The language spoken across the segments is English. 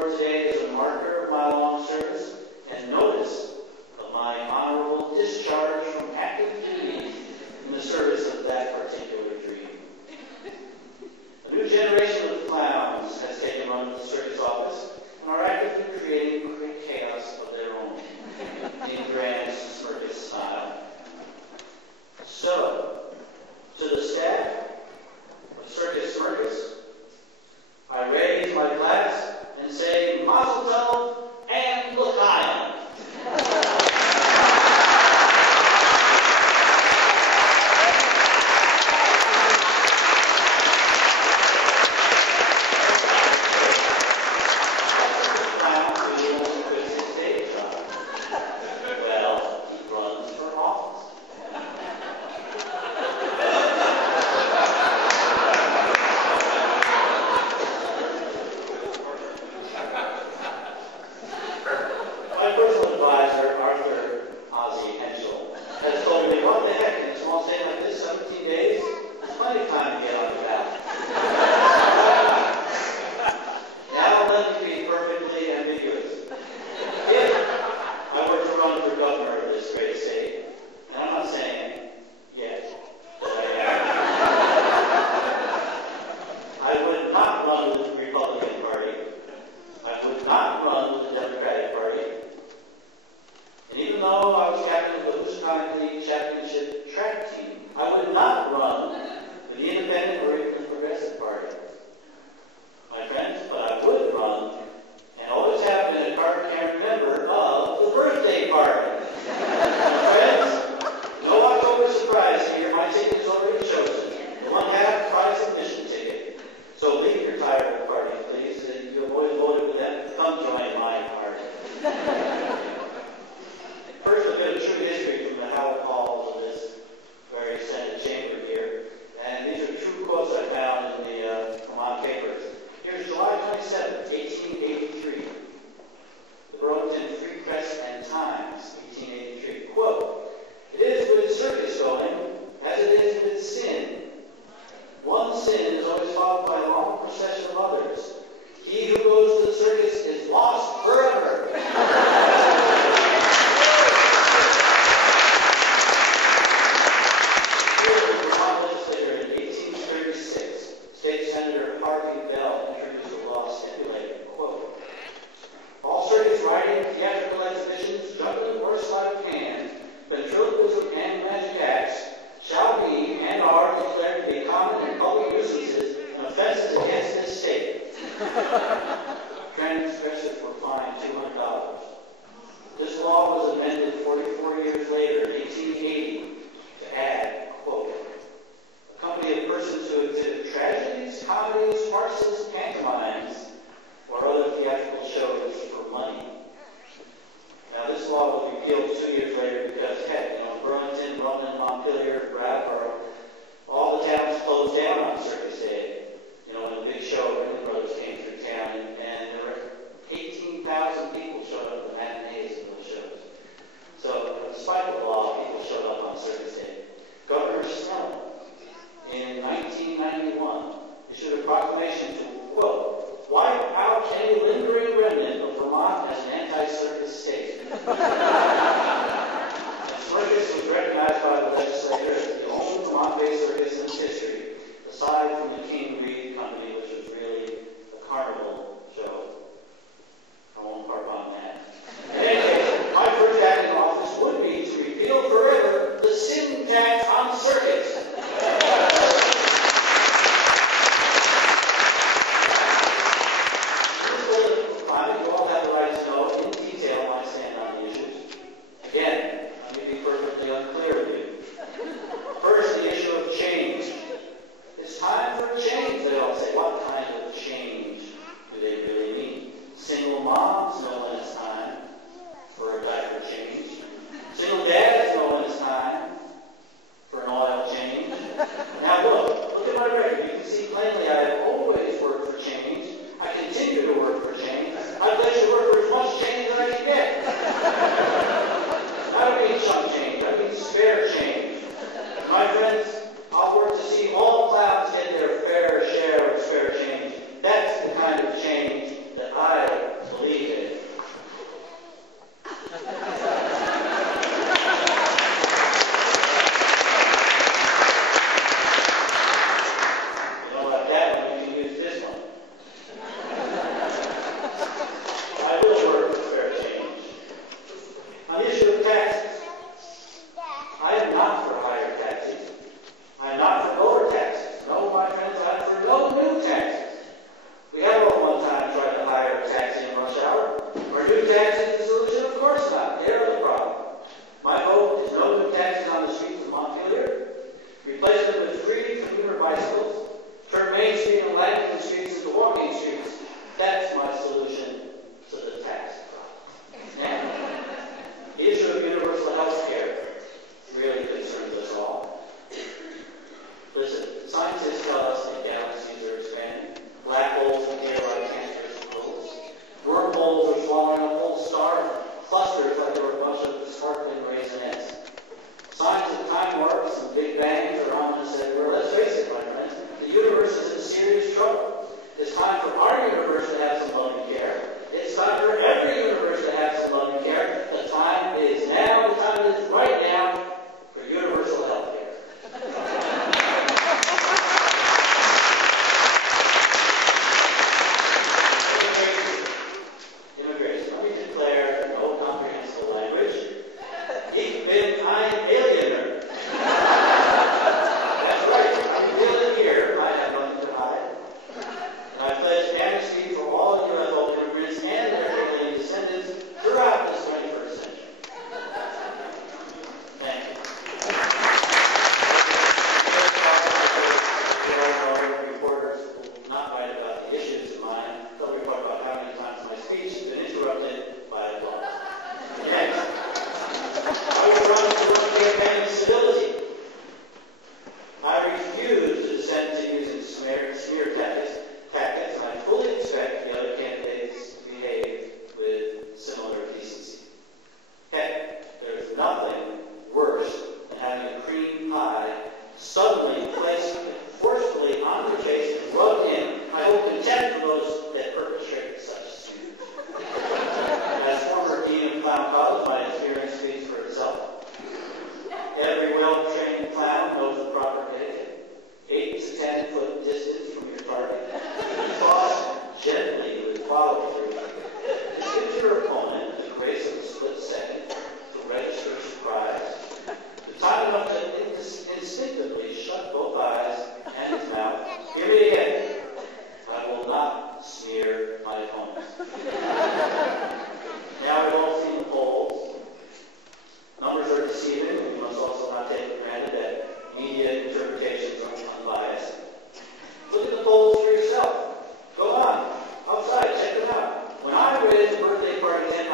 forward today as a marker of my long service and notice of my honorable discharge from active duty in the service of that particular dream. A new generation of clowns has taken run of the circus office and are actively creating chaos of their own in grand circus style. So, to the staff of Circus Smirkus, I raise my glass and say, Mazel Tov and L'chaim. Well, he runs for office. My personal advisor, Arthur Ozzie Henschel, has told me, what the heck, in a small state like this, 17 days, there's plenty of time to get on the ballot. Now let me be perfectly ambiguous. If I were to run for governor of this great state, and I'm not saying yet that I am, I would not run with the Republican Party. I would not run with the Democratic Party. And even though I was captain of the Housatonic League Championship track team, I would not run with the Independent or even the Progressive Party. My friends, but I would run, and always have been a card-carrying member of the birthday party. My friends, no October surprise here. My ticket is already chosen. The one-half prize admission ticket. So leave your tired party, please. You have always voted for them. Come join my party. First, a bit of true history from the Howard halls of this very Senate chamber here. And these are true quotes I found in the Vermont papers. Here's July 27, 1883. The Burlington Free Press and Times, 1883. Quote, "It is with circus going as it is with sin. One sin is always followed by a long procession of others. He who goes to the circus is lost forever." Here was the Vermont legislature in 1836. State Senator Harvey Bell introduced a law stipulating, quote, "All circus riding, theatrical exhibitions, juggling or sleight of hand, ventriloquism and magic acts shall be and are declared to be common and public nuisances and offenses against this state." Transgressors were fined $200. This law was amended 44 years later in 1880 to add, quote, "A company of persons who exhibit tragedies, comedies, farces, pantomimes, or other theatrical shows for money." Now, this law was repealed 2 years later because, heck, Burlington, Roman, Montpelier, Brattleboro, all the towns closed down on Circus Day. When the big show of Ringling Brothers came through town, and there were 18,000 people showed up at the matinees of those shows. So, despite the law, people showed up on Circus Day.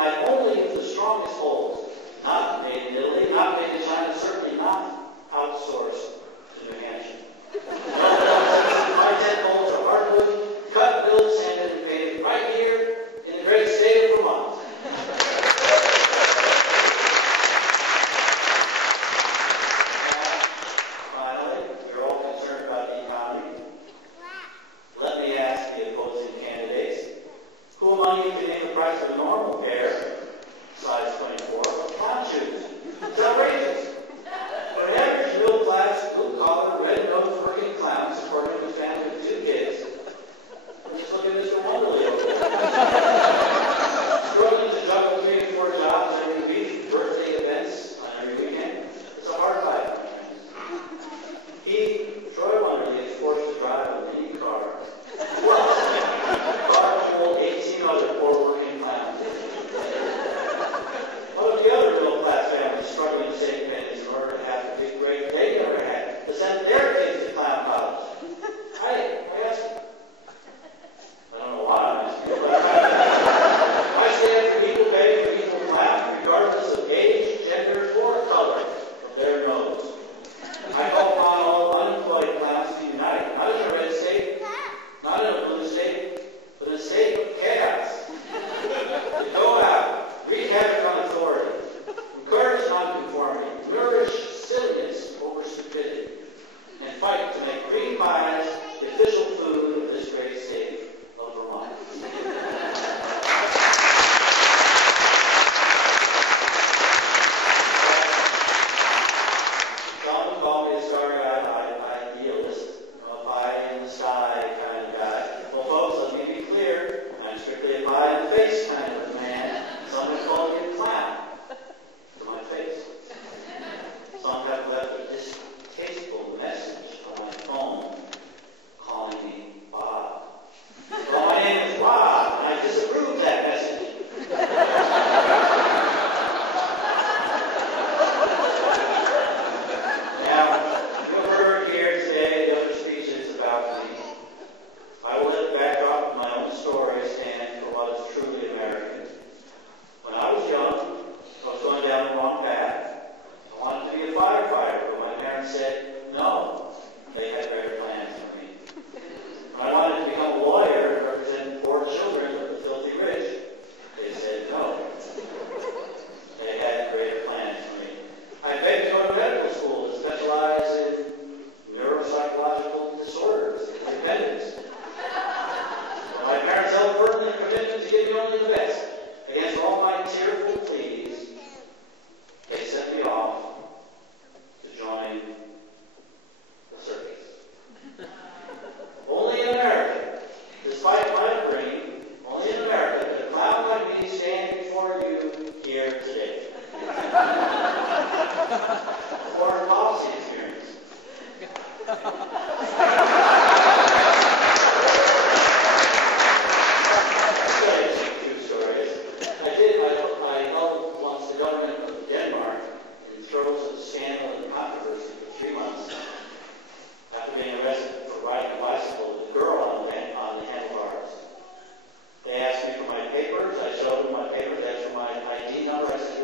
certified only with the strongest holds. Not made in Italy, not made in China, certainly not outsourced to New Hampshire. My 10 bolts are hardwood, cut, built, sanded, and painted right here in the great state of Vermont. Finally, you're all concerned about the economy. Let me ask the opposing candidates, who among you can name the price of a normal pair, size 24, of clown shoes? It's outrageous. For an average middle-class, blue-collar, red-nosed working clown supporting his family with 2 kids, just look at Mr. Wonderly over there. Struggling to juggle 3 and 4 jobs every week, birthday events on every weekend. It's a hard life, my friends. Troy Wonderly, is forced to drive a mini car. Plus, a car to hold 18 other poor working clowns. What of the other middle-class families struggling to save pennies in order to have the big break they never had, to send their kids to clown college? I ask you. I don't know why I'm asking you, but I stand for equal pay for equal clown, regardless of age, gender, or color of their nose. I call upon all unemployed clowns to unite, not in a red state, not in a blue state, but in a state of chaos. To go out, wreak havoc on authority, encourage nonconformity, nourish silliness over stupidity, and fight to make green pies the official food of this great state of Vermont. Some would call me a starry-eyed idealist, a pie in the sky kind of guy. Well, folks, let me be clear. I'm strictly a pie in the face kind of man. Some would call me a clown to my face. Some have left a distasteful message on my phone calling me Bob. Well, my name is Bob, and I disapprove that message. Now, you've heard here today the other speeches about me. I will let the backdrop of my own story stand for what is truly American. When I was young, I was going down the wrong path. I wanted to be a firefighter, but my parents said no. They had greater plans for me. When I wanted to become a lawyer and represent poor children of the filthy rich, they said no. They had greater plans for me. I begged to go to medical school to specialize in neuropsychological disorders, dependence. But my parents held firm in their commitment to give me only the best. Against all my tearful pleas, they sent me off to join the circus. Only in America, despite my upbringing, only in America could a clown like me stand before you here today. Foreign policy experience. True stories. I held once the government of Denmark in throes of scandal and controversy for 3 months after being arrested for riding a bicycle with a girl on the handlebars. They asked me for my papers. I showed them my papers. They asked for my ID number. I said,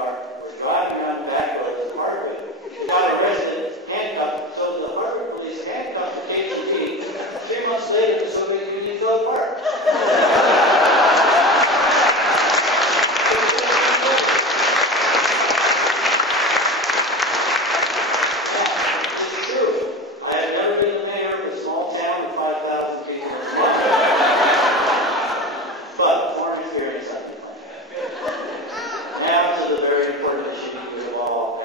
car, were driving around the back roads of Harvard, got arrested, handcuffed, so the Harvard police handcuffed the KGB. 3 months later, the Soviet Union fell apart. Now to the very important issue of all